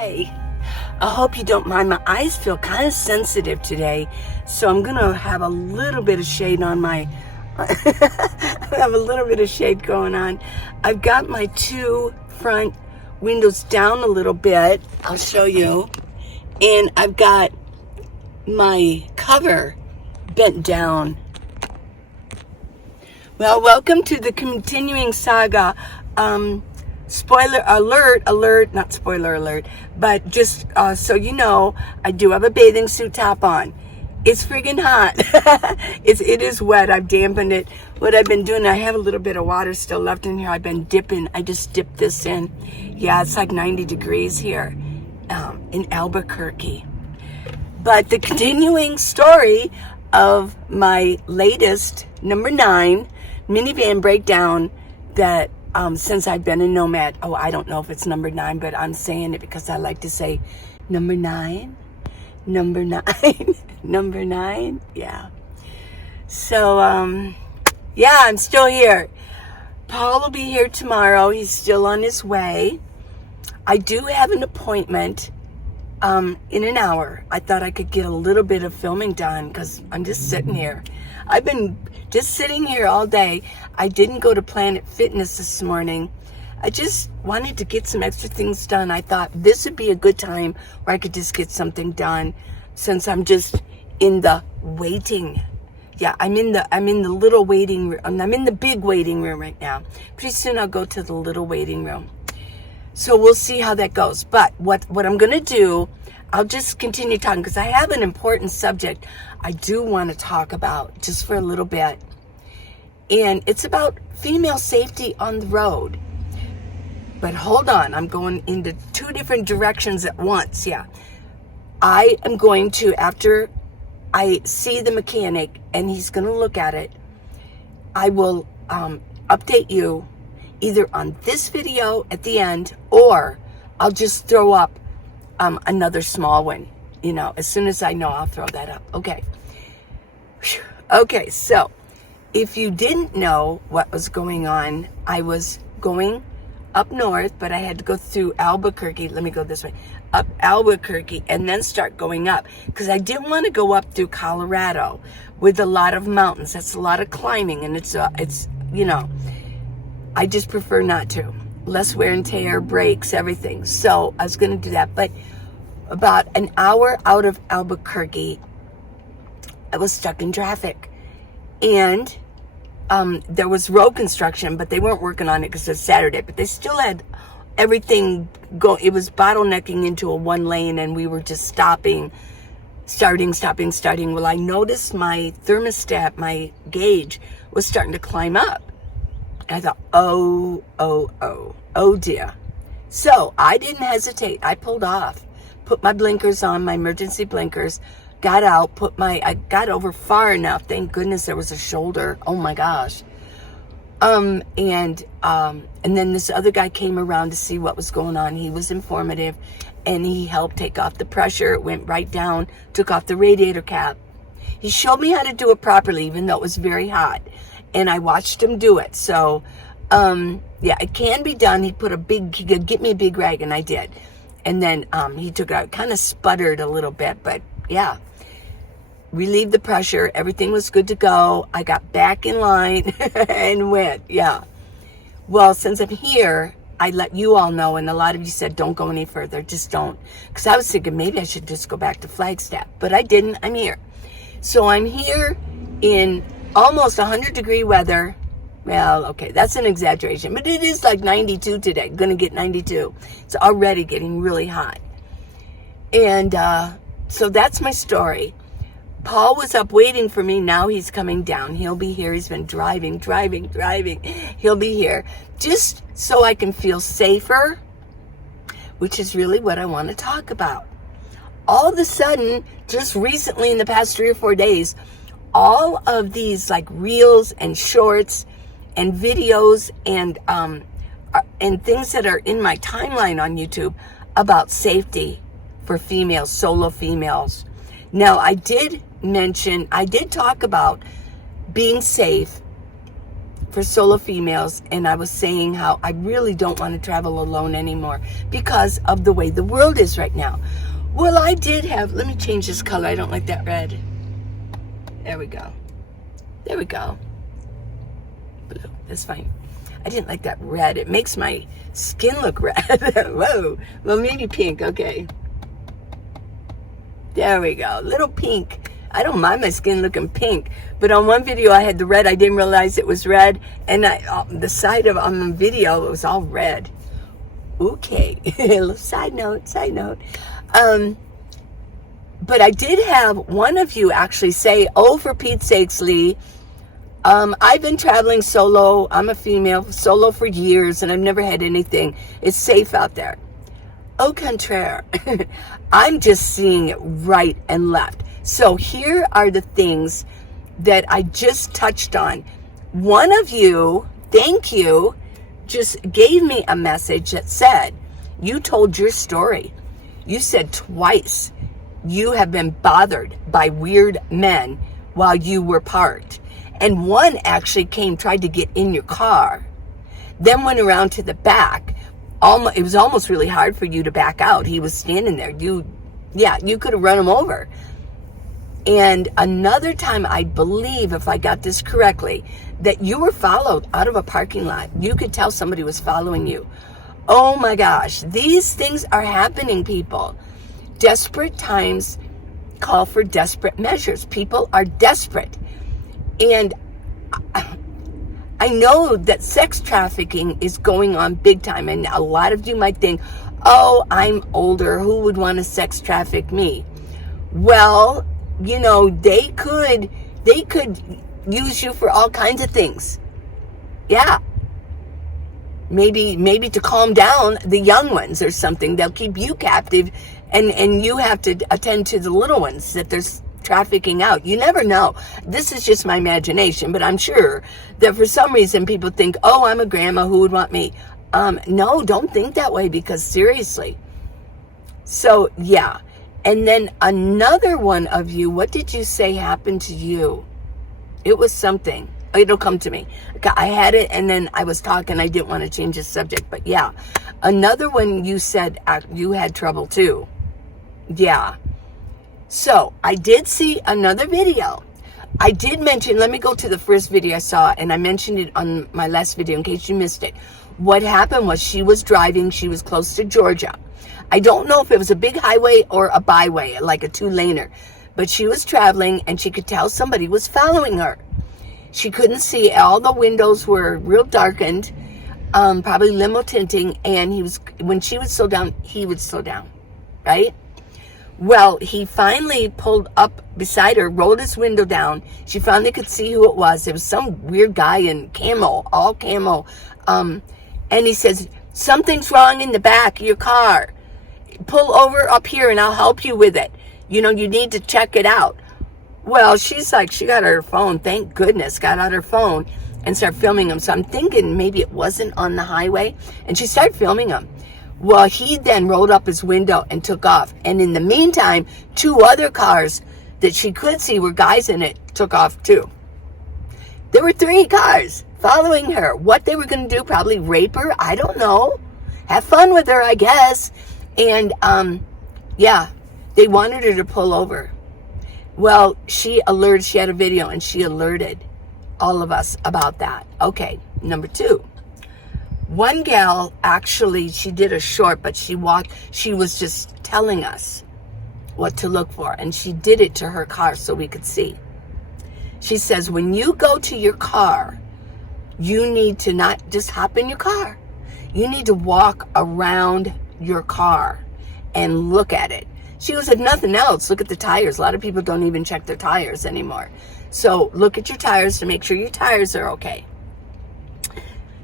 Hey, I hope you don't mind. My eyes feel kind of sensitive today, so I'm gonna have a little bit of shade on my I have a little bit of shade going on. I've got my two front windows down a little bit. I'll show you. And I've got my cover bent down. Well, welcome to the continuing saga. Spoiler alert, not spoiler alert, but just so you know, I do have a bathing suit top on. It's friggin' hot. It is wet. I've dampened it. What I've been doing, I have a little bit of water still left in here. I've been dipping. I just dipped this in. Yeah, it's like 90 degrees here in Albuquerque. But the continuing story of my latest number 9 minivan breakdown that since I've been a nomad. Oh, I don't know if it's number 9, but I'm saying it because I like to say number 9, number 9, number 9. Yeah. So, yeah, I'm still here. Paul will be here tomorrow. He's still on his way. I do have an appointment in an hour. I thought I could get a little bit of filming done because I'm just sitting here. I've been just sitting here all day. I didn't go to Planet Fitness this morning. I just wanted to get some extra things done. I thought this would be a good time where I could just get something done since I'm just in the waiting. Yeah, I'm in the little waiting room. I'm in the big waiting room right now. Pretty soon I'll go to the little waiting room. So we'll see how that goes. But what I'm going to do, I'll just continue talking because I have an important subject I do want to talk about just for a little bit. And it's about female safety on the road. But hold on, I'm going into 2 different directions at once. Yeah. I am going to, after I see the mechanic and he's going to look at it, I will update you either on this video at the end, or I'll just throw up another small one. You know, as soon as I know, I'll throw that up. Okay. Okay, so if you didn't know what was going on, I was going up north, but I had to go through Albuquerque. Let me go this way. Up Albuquerque and then start going up because I didn't want to go up through Colorado with a lot of mountains. That's a lot of climbing, and it's you know, I just prefer not to. Less wear and tear, brakes, everything. So I was going to do that. But about an hour out of Albuquerque, I was stuck in traffic. And there was road construction, but they weren't working on it because it's Saturday. But they still had everything go. It was bottlenecking into a 1 lane, and we were just starting. Well, I noticed my thermostat, my gauge, was starting to climb up. I thought, oh dear. So I didn't hesitate. I pulled off, put my blinkers on, my emergency blinkers, got out, I got over far enough. Thank goodness there was a shoulder. Oh my gosh. And then this other guy came around to see what was going on. He was informative and he helped take off the pressure. It went right down, took off the radiator cap. He showed me how to do it properly, even though it was very hot. And I watched him do it. So, yeah, it can be done. He could get me a big rag, and I did. And then he took it out. Kind of sputtered a little bit, but yeah. Relieved the pressure. Everything was good to go. I got back in line and went. Yeah. Well, since I'm here, I let you all know, and a lot of you said don't go any further. Just don't. Because I was thinking maybe I should just go back to Flagstaff. But I didn't. I'm here. So I'm here in almost 100-degree weather. Well, okay, that's an exaggeration, but it is like 92 today. Gonna get 92. It's already getting really hot. And so that's my story. Paul was up waiting for me. Now he's coming down. He'll be here. He's been driving. He'll be here just so I can feel safer, which is really what I want to talk about. All of a sudden, just recently in the past 3 or 4 days, all of these like reels and shorts and videos and things that are in my timeline on YouTube about safety for females, solo females. Now, I did talk about being safe for solo females, and I was saying how I really don't want to travel alone anymore because of the way the world is right now. Well, I did have, let me change this color. I don't like that red. There we go. There we go. Blue, that's fine. I didn't like that red. It makes my skin look red. Whoa. Well, maybe pink. Okay. There we go. Little pink. I don't mind my skin looking pink. But on one video, I had the red. I didn't realize it was red. And the side of on the video, it was all red. Okay. Side note. But I did have one of you actually say, oh, for Pete's sakes, Lee, I've been traveling solo. I'm a female, solo for years, and I've never had anything. It's safe out there. Au contraire. I'm just seeing it right and left. So here are the things that I just touched on. One of you, thank you, just gave me a message that said, you told your story. You said twice you have been bothered by weird men while you were parked. And one actually tried to get in your car, then went around to the back. It was almost really hard for you to back out. He was standing there. You could have run him over. And another time, I believe, if I got this correctly, that you were followed out of a parking lot. You could tell somebody was following you. Oh my gosh, these things are happening, people. Desperate times call for desperate measures. People are desperate. And I know that sex trafficking is going on big time. And a lot of you might think, oh, I'm older. Who would want to sex traffic me? Well, you know, they could use you for all kinds of things. Yeah. Maybe to calm down the young ones or something. They'll keep you captive and you have to attend to the little ones that there's trafficking out. You never know. This is just my imagination, but I'm sure that for some reason people think, oh, I'm a grandma, who would want me? No, don't think that way, because seriously. So, yeah. And then another one of you, what did you say happened to you? It was something. It'll come to me. I had it and then I was talking. I didn't want to change the subject, but yeah. Another one, you said you had trouble too. Yeah. So I did see another video. I did mention, let me go to the first video I saw, and I mentioned it on my last video in case you missed it. What happened was she was driving. She was close to Georgia. I don't know if it was a big highway or a byway, like a 2-laner, but she was traveling and she could tell somebody was following her. She couldn't see. All the windows were real darkened, probably limo tinting, and when she would slow down, he would slow down, right? Well, he finally pulled up beside her, rolled his window down. She finally could see who it was. It was some weird guy in camo, all camo. And he says, something's wrong in the back of your car. Pull over up here and I'll help you with it. You know, you need to check it out. Well, she's like, she got her phone, thank goodness, got out her phone and started filming him. So I'm thinking maybe it wasn't on the highway. And she started filming him. Well, he then rolled up his window and took off. And in the meantime, 2 other cars that she could see were guys in it took off too. There were 3 cars following her. What they were going to do, probably rape her. I don't know. Have fun with her, I guess. And, yeah, they wanted her to pull over. Well, she had a video and she alerted all of us about that. Okay, number 2. One gal, actually, she did a short, but she was just telling us what to look for. And she did it to her car so we could see. She says, when you go to your car, you need to not just hop in your car. You need to walk around your car and look at it. She goes, if nothing else, look at the tires. A lot of people don't even check their tires anymore. So look at your tires to make sure your tires are okay.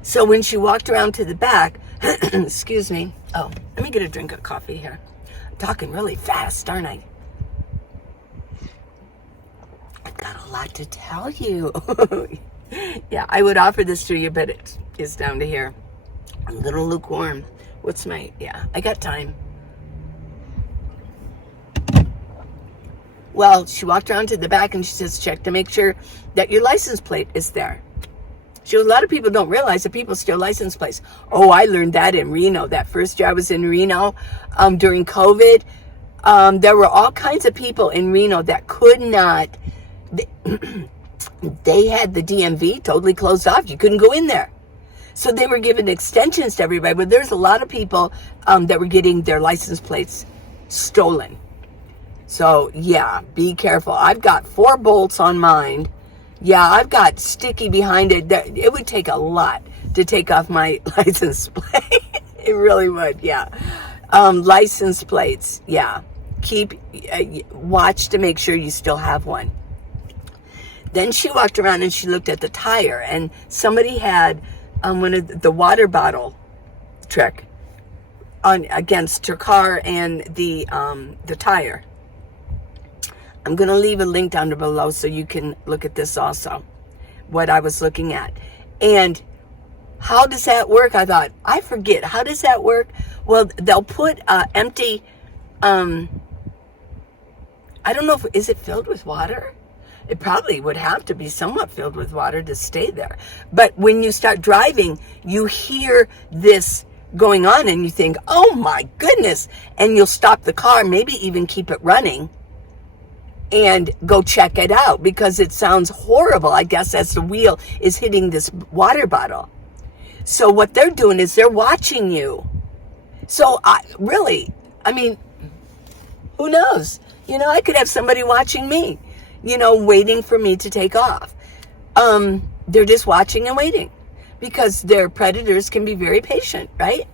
So when she walked around to the back, excuse me. Oh, let me get a drink of coffee here. I'm talking really fast, aren't I? I've got a lot to tell you. Yeah, I would offer this to you, but it's down to here. I'm a little lukewarm. I got time. Well, she walked around to the back and she says, check to make sure that your license plate is there. She goes, a lot of people don't realize that people steal license plates. Oh, I learned that in Reno. That first year I was in Reno during COVID. There were all kinds of people in Reno that could not, they had the DMV totally closed off. You couldn't go in there. So they were giving extensions to everybody, but there's a lot of people that were getting their license plates stolen. So yeah, be careful. I've got 4 bolts on mine. Yeah, I've got sticky behind it. It would take a lot to take off my license plate. It really would, yeah. License plates, yeah. Watch to make sure you still have one. Then she walked around and she looked at the tire, and somebody had one of the water bottle trick against her car and the tire. I'm going to leave a link down below so you can look at this also, what I was looking at. And how does that work? I thought, I forget. How does that work? Well, they'll put empty, I don't know, is it filled with water? It probably would have to be somewhat filled with water to stay there. But when you start driving, you hear this going on and you think, oh my goodness. And you'll stop the car, maybe even keep it running, and go check it out because it sounds horrible, I guess, as the wheel is hitting this water bottle. So what they're doing is they're watching you. So I mean, who knows? You know, I could have somebody watching me, you know, waiting for me to take off. They're just watching and waiting because their predators can be very patient, right?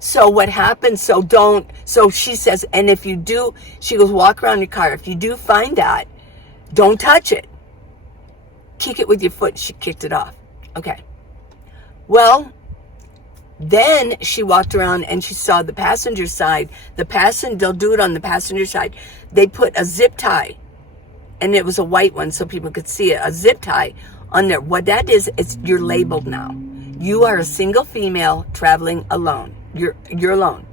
So what happens, so she says, and if you do, she goes, walk around your car. If you do find that, don't touch it. Kick it with your foot. She kicked it off. Okay. Well, then she walked around and she saw the passenger side. They'll do it on the passenger side. They put a zip tie, and it was a white one so people could see it, a zip tie on there. What that is, you're labeled now. You are a single female traveling alone. You're alone.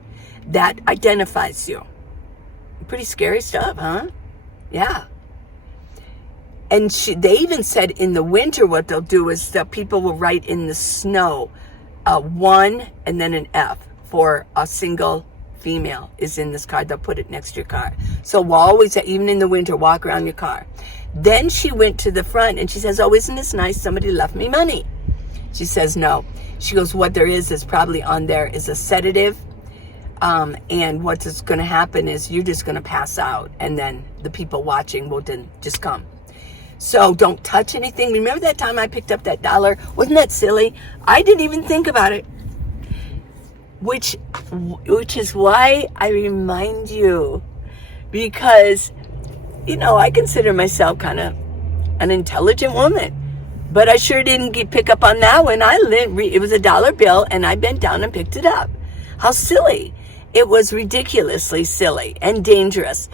That identifies you. Pretty scary stuff, huh? Yeah. And they even said in the winter what they'll do is that people will write in the snow 1 and then an F for a single female is in this car. They'll put it next to your car. So we'll always, even in the winter, walk around your car. Then she went to the front and she says, oh, isn't this nice? Somebody left me money. She says, no. She goes, what there is probably on there is a sedative. And what's going to happen is you're just going to pass out. And then the people watching will then just come. So don't touch anything. Remember that time I picked up that $1? Wasn't that silly? I didn't even think about it. Which is why I remind you. Because, you know, I consider myself kind of an intelligent woman. But I sure didn't pick up on that when it was a $1 bill and I bent down and picked it up. How silly. It was ridiculously silly and dangerous.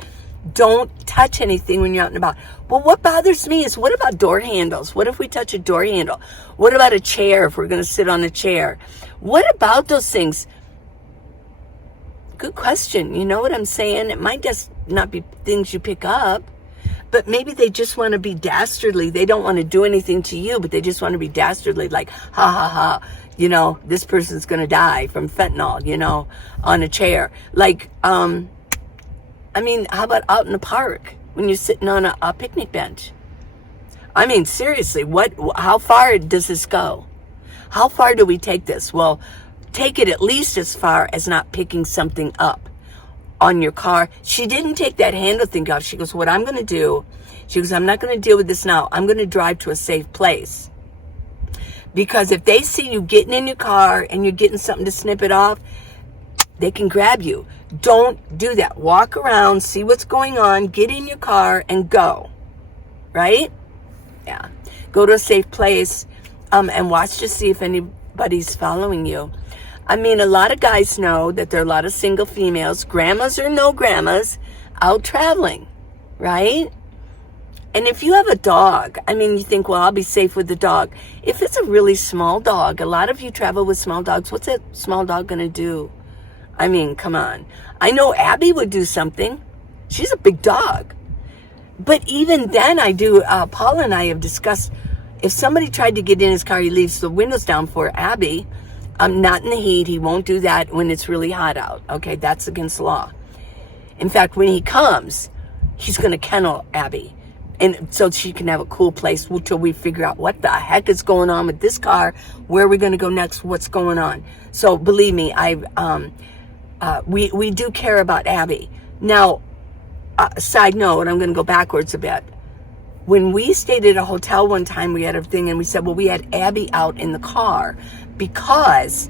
Don't touch anything when you're out and about. Well, what bothers me is, what about door handles? What if we touch a door handle? What about a chair if we're going to sit on a chair? What about those things? Good question. You know what I'm saying? It might just not be things you pick up. But maybe they just want to be dastardly. They don't want to do anything to you, but they just want to be dastardly, like, ha, ha, ha, you know, this person's going to die from fentanyl, you know, on a chair. Like, I mean, how about out in the park when you're sitting on a picnic bench? I mean, seriously, how far does this go? How far do we take this? Well, take it at least as far as not picking something up on your car. She didn't take that handle thing off. She goes, what I'm going to do, she goes, I'm not going to deal with this now. I'm going to drive to a safe place. Because if they see you getting in your car and you're getting something to snip it off, they can grab you. Don't do that. Walk around, see what's going on, get in your car and go. Right? Yeah. Go to a safe place and watch to see if anybody's following you. I mean, a lot of guys know that there are a lot of single females, grandmas or no grandmas, out traveling, right? And if you have a dog, I mean, you think, well, I'll be safe with the dog. If it's a really small dog, a lot of you travel with small dogs. What's that small dog going to do? I mean, come on. I know Abby would do something. She's a big dog. But even then Paul and I have discussed, If somebody tried to get in his car, he leaves the windows down for Abby. Not in the heat. He won't do that when it's really hot out. Okay, that's against the law. In fact, when he comes, he's going to kennel Abby. And so she can have a cool place until we figure out what the heck is going on with this car, where are we going to go next, what's going on. So believe me, we do care about Abby. Now, side note, I'm going to go backwards a bit. When we stayed at a hotel one time, we had a thing and we said, well, we had Abby out in the car because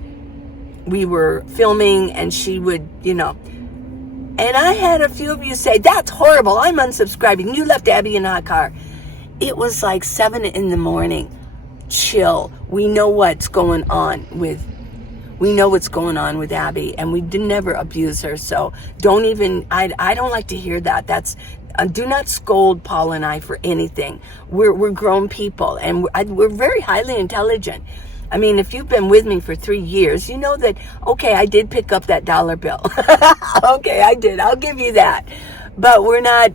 we were filming and she would, and I had a few of you say, that's horrible, I'm unsubscribing, you left Abby in a hot car. It was like 7 a.m. Chill. We know what's going on with Abby, and we did never abuse her. So don't even, I don't like to hear that. That's, do not scold Paul and I for anything. We're grown people, and we're very highly intelligent. I mean, if you've been with me for 3 years, you know that, okay, I did pick up that dollar bill. Okay, I did. I'll give you that. But we're not,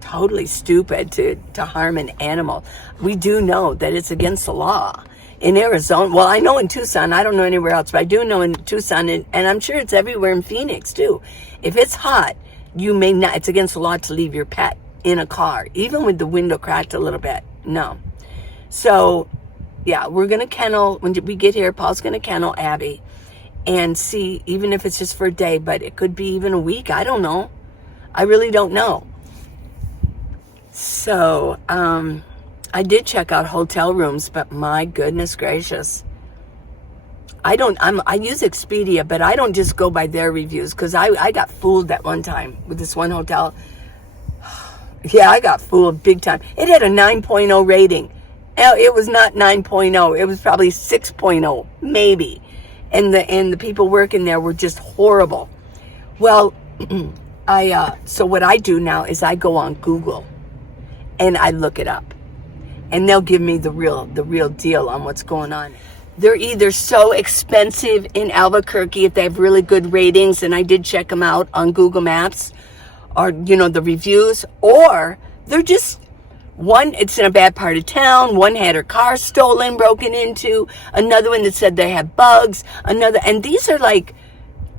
totally stupid to harm an animal. We do know that it's against the law. In Arizona, well, I know in Tucson, I don't know anywhere else, but I do know in Tucson, and I'm sure it's everywhere in Phoenix, too. If it's hot, you may not, it's against the law to leave your pet in a car, even with the window cracked a little bit. No. So, yeah, we're going to kennel, when we get here, Paul's going to kennel Abby and see, even if it's just for a day, but it could be even a week. I don't know. I really don't know. So, I did check out hotel rooms, but my goodness gracious. I use Expedia, but I don't just go by their reviews, because I got fooled that one time with this one hotel. Yeah, I got fooled big time. It had a 9.0 rating. It was not 9.0. It was probably 6.0, maybe. And the people working there were just horrible. Well, so what I do now is I go on Google and I look it up. And they'll give me the real deal on what's going on. They're either so expensive in Albuquerque if they have really good ratings, and I did check them out on Google Maps, or, the reviews, or they're just, one, it's in a bad part of town, one had her car stolen, broken into, another one that said they had bugs, and these are like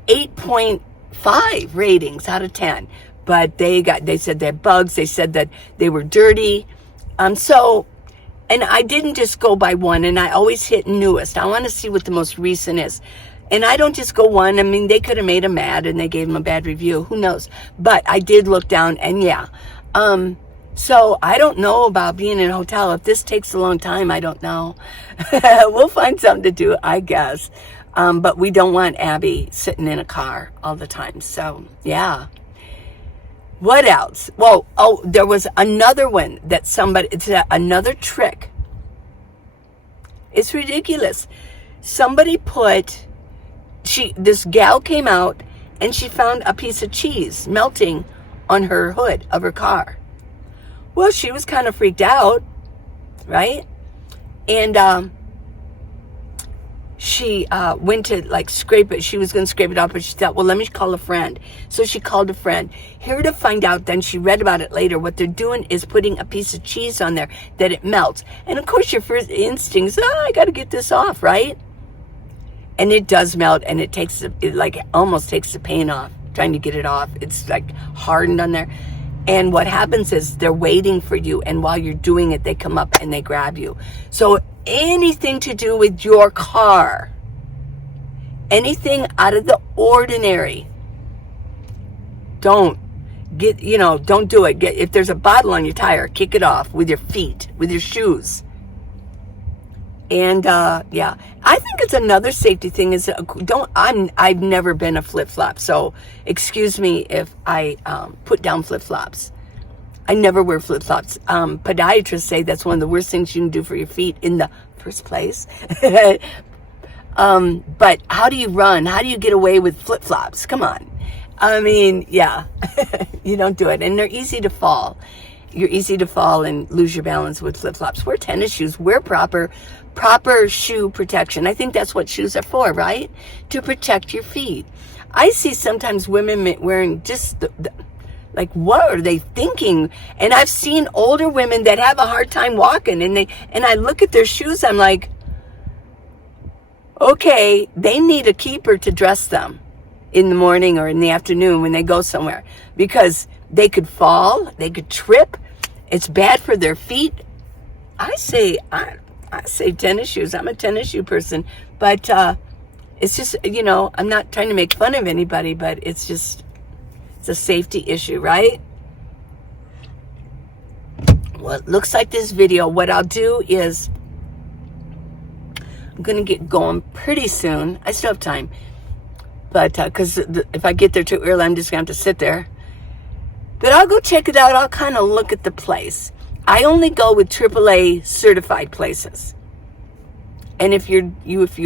8.5 ratings out of 10. But they said they had bugs, they said that they were dirty. And I didn't just go by one, and I always hit newest. I want to see what the most recent is. And I don't just go one. I mean, they could have made them mad and they gave them a bad review. Who knows? But I did look down, and yeah. So I don't know about being in a hotel. If this takes a long time, I don't know. We'll find something to do, I guess. But we don't want Abby sitting in a car all the time. So, yeah. What else? Well, there was another one that it's another trick. It's ridiculous. Somebody this gal came out and she found a piece of cheese melting on her hood of her car. Well, she was kind of freaked out, right? And, she went to scrape it. She was going to scrape it off, but she thought, well, let me call a friend. So she called a friend. Here to find out, then she read about it later, what they're doing is putting a piece of cheese on there that it melts. And of course your first instinct is, I got to get this off, right? And it does melt, and it almost takes the paint off, trying to get it off. It's hardened on there. And what happens is they're waiting for you, and while you're doing it, they come up and they grab you. So anything to do with your car, anything out of the ordinary, don't do it. If there's a bottle on your tire, kick it off with your feet, with your shoes. And yeah, I think it's another safety thing is I've never been a flip-flop, so excuse me if I put down flip-flops. I never wear flip-flops. Podiatrists say that's one of the worst things you can do for your feet in the first place. But how do you run? How do you get away with flip-flops? Come on. I mean, yeah, you don't do it. And they're easy to fall. You're easy to fall and lose your balance with flip-flops. Wear tennis shoes. Wear proper shoe protection. I think that's what shoes are for, right? To protect your feet. I see sometimes women wearing just Like, what are they thinking? And I've seen older women that have a hard time walking, and I look at their shoes, I'm like, okay, they need a keeper to dress them in the morning or in the afternoon when they go somewhere, because they could fall, they could trip. It's bad for their feet. I say tennis shoes. I'm a tennis shoe person, but it's just, I'm not trying to make fun of anybody, but it's a safety issue, right? Well, it looks like this video, what I'll do is, I'm going to get going pretty soon. I still have time, but because if I get there too early, I'm just going to have to sit there. But I'll go check it out. I'll kind of look at the place. I only go with AAA certified places. And if you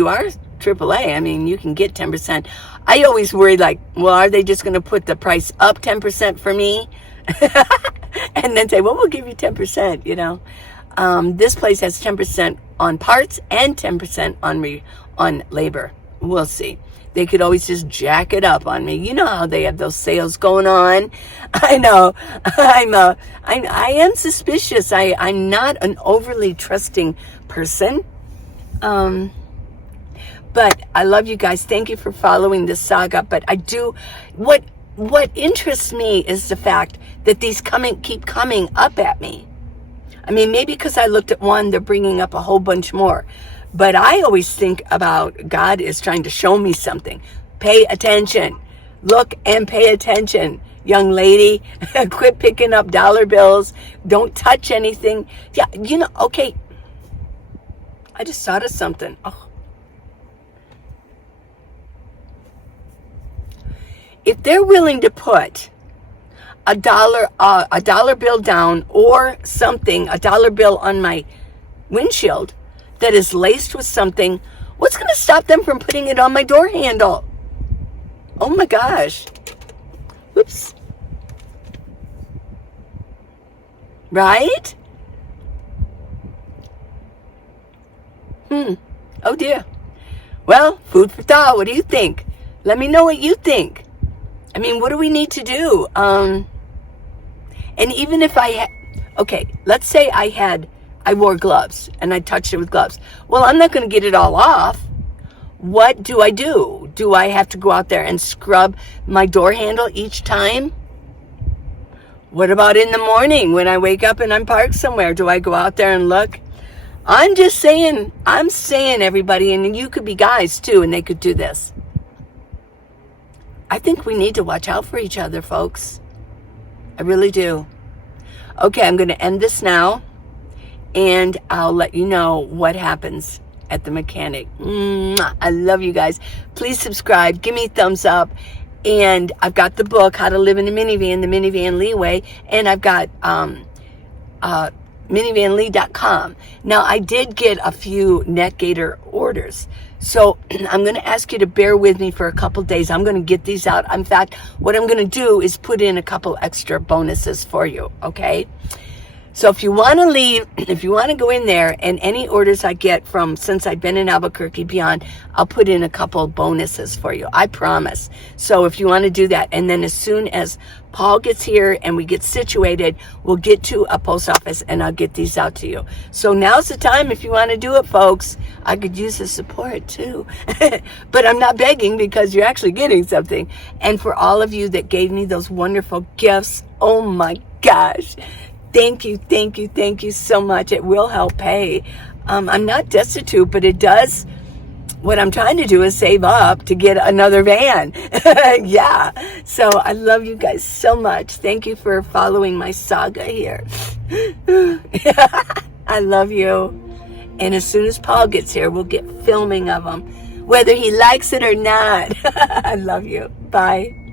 are AAA, I mean, you can get 10%. I always worry, like, well, are they just going to put the price up 10% for me? And then say, well, we'll give you 10%, This place has 10% on parts and 10% on labor. We'll see. They could always just jack it up on me. You know how they have those sales going on. I know. I am suspicious. I'm not an overly trusting person. But I love you guys. Thank you for following this saga. But I do, what interests me is the fact that these keep coming up at me. I mean, maybe because I looked at one, they're bringing up a whole bunch more. But I always think about God is trying to show me something. Pay attention. Look and pay attention, young lady. Quit picking up dollar bills. Don't touch anything. Yeah, okay. I just thought of something. Oh. If they're willing to put a dollar bill down or something, a dollar bill on my windshield that is laced with something, what's going to stop them from putting it on my door handle? Oh my gosh. Whoops. Right? Oh dear. Well, food for thought. What do you think? Let me know what you think. I mean, what do we need to do? And even if okay, let's say I wore gloves and I touched it with gloves. Well, I'm not going to get it all off. What do I do? Do I have to go out there and scrub my door handle each time? What about in the morning when I wake up and I'm parked somewhere? Do I go out there and look? I'm saying, everybody, and you could be guys too, and they could do this. I think we need to watch out for each other, folks. I really do. Okay, I'm going to end this now, and I'll let you know what happens at the mechanic. I love you guys. Please subscribe. Give me a thumbs up. And I've got the book, How to Live in a Minivan, The Minivan Leeway, and I've got minivanlee.com. Now, I did get a few neck gaiter orders, so I'm going to ask you to bear with me for a couple days. I'm going to get these out. In fact, what I'm going to do is put in a couple extra bonuses for you, okay? So if you want to go in there, and any orders I get since I've been in Albuquerque beyond, I'll put in a couple bonuses for you. I promise. So if you want to do that, and then as soon as Paul gets here and we get situated, we'll get to a post office and I'll get these out to you. So now's the time if you want to do it, folks. I could use the support too. But I'm not begging, because you're actually getting something. And for all of you that gave me those wonderful gifts, oh my gosh. Thank you so much. It will help pay. I'm not destitute, but it does. What I'm trying to do is save up to get another van. Yeah. So I love you guys so much. Thank you for following my saga here. I love you. And as soon as Paul gets here, we'll get filming of him, whether he likes it or not. I love you. Bye.